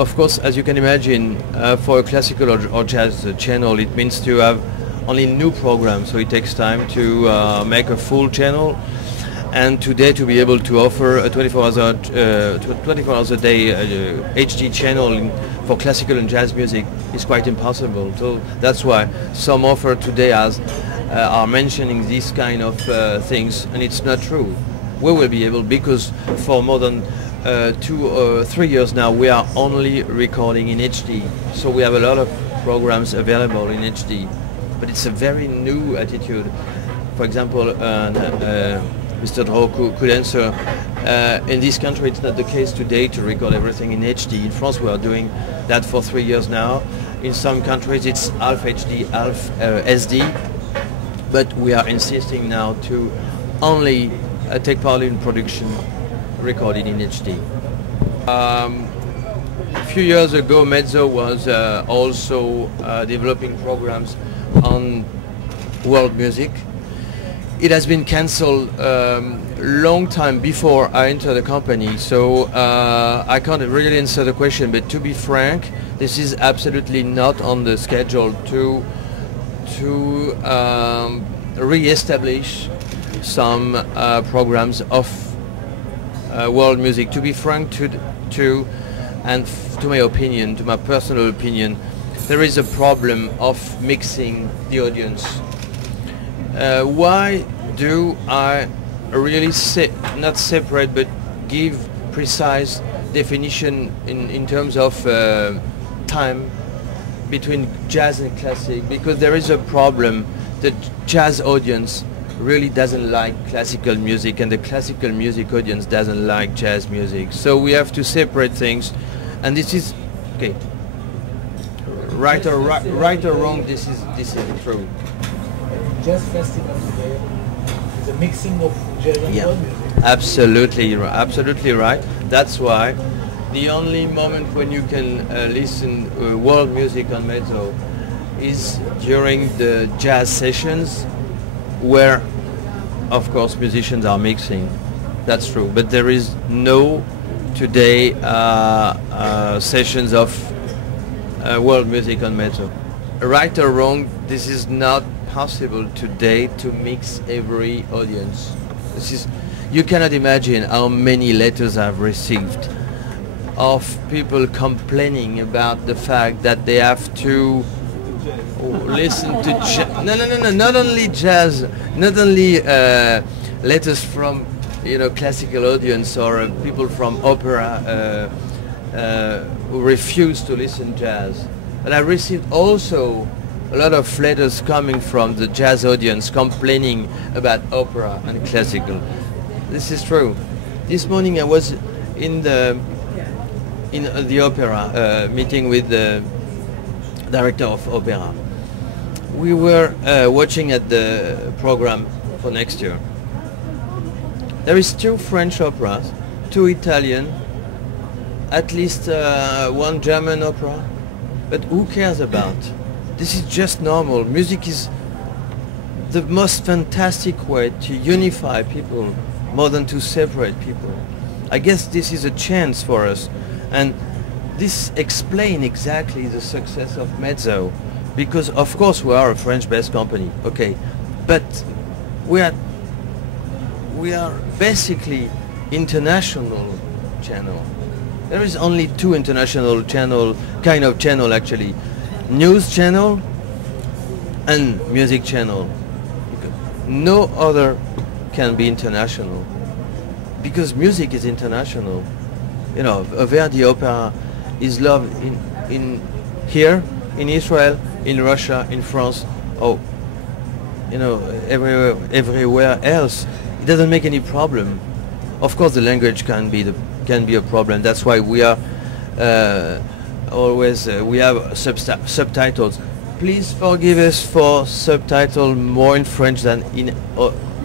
Of course, as you can imagine, for a classical or jazz channel, it means to have only new programs, so it takes time to make a full channel. And today, to be able to offer a 24 hours a day HD channel for classical and jazz music is quite impossible. So that's why some offer today are mentioning these kind of things, and it's not true. We will be able, because for more than 2 or 3 years now, we are only recording in HD. So we have a lot of programs available in HD, but it's a very new attitude. For example, Mr. Draw could answer, in this country it's not the case today to record everything in HD. In France we are doing that for 3 years now. In some countries it's half HD, half SD, but we are insisting now to only take part in production recorded in HD. A few years ago Mezzo was also developing programs on world music. It has been cancelled long time before I entered the company, so I can't really answer the question, but to be frank, this is absolutely not on the schedule to re-establish some programs of world music. To be frank, to my opinion, to my personal opinion, there is a problem of mixing the audience. Why do I really not separate but give precise definition in terms of time between jazz and classic? Because there is a problem. The jazz audience really doesn't like classical music, and the classical music audience doesn't like jazz music. So we have to separate things, and this is okay. Right or wrong, this is true. Jazz festival today is a mixing of jazz and world music. Absolutely right. That's why the only moment when you can listen world music on Mezzo is during the jazz sessions, where of course musicians are mixing. That's true, but there is no today sessions of world music on Mezzo. Right or wrong, this is not possible today to mix every audience. You cannot imagine how many letters I've received of people complaining about the fact that they have to listen to not only jazz, not only letters from classical audience or people from opera who refuse to listen jazz, but I received also a lot of letters coming from the jazz audience complaining about opera and classical. This is true. This morning I was in the opera meeting with the director of opera. We were watching at the program for next year. There is 2 French operas, 2 Italian, at least 1 German opera, but who cares about? This is just normal. Music is the most fantastic way to unify people more than to separate people. I guess this is a chance for us, and this explains exactly the success of Mezzo, because of course we are a French-based company, okay, but we are basically international channel. There is only 2 international kind of channel actually. News channel and music channel. No other can be international, because music is international. Verdi opera is loved in here, in Israel, in Russia, in France, everywhere else. It doesn't make any problem. Of course, the language can be a problem. That's why we are we have subtitles. Please forgive us for subtitle more in French than in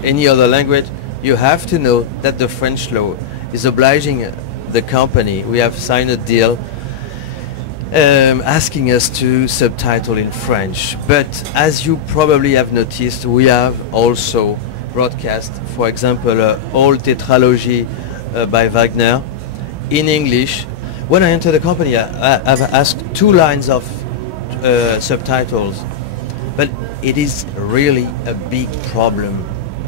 any other language. You have to know that the French law is obliging the company. We have signed a deal asking us to subtitle in French. But as you probably have noticed, we have also broadcast, for example, all tetralogy by Wagner in English. when I entered the company, I've asked 2 lines of subtitles, but it is really a big problem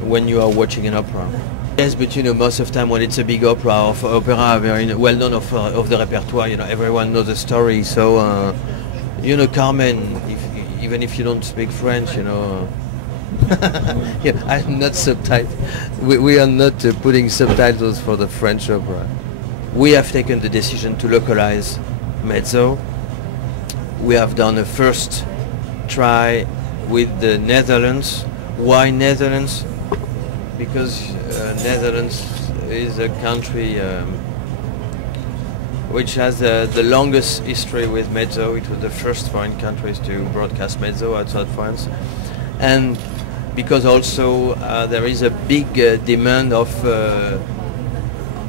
when you are watching an opera. Yes, but you know, most of the time when it's a big opera or opera, very well known of the repertoire, you know, everyone knows the story. So, you know, Carmen, even if you don't speak French, you know, yeah, I'm not we are not putting subtitles for the French opera. We have taken the decision to localize Mezzo. We have done a first try with the Netherlands. Why Netherlands? Because Netherlands is a country which has the longest history with Mezzo. It was the first foreign countries to broadcast Mezzo outside France. And because also there is a big demand of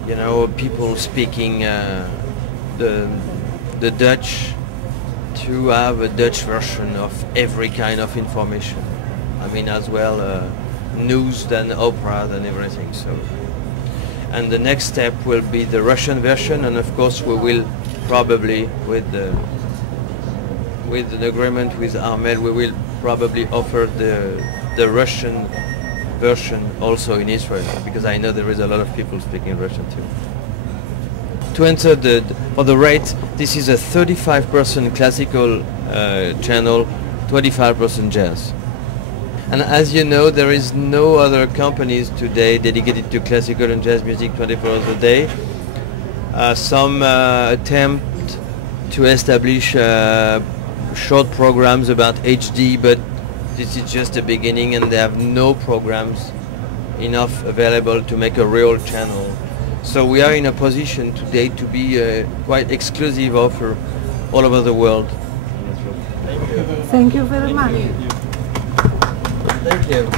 you know, people speaking the Dutch, to have a Dutch version of every kind of information. I mean, as well news than opera than everything. So, and the next step will be the Russian version, and of course we will probably with an agreement with Armel, we will probably offer the Russian version also in Israel, because I know there is a lot of people speaking Russian too. To enter for the rate, this is a 35% classical channel, 25% jazz. And as you know, there is no other companies today dedicated to classical and jazz music 24 hours a day. Some attempt to establish short programs about HD, but this is just the beginning, and they have no programs enough available to make a real channel. So we are in a position today to be a quite exclusive offer all over the world. Thank you very much. Thank you.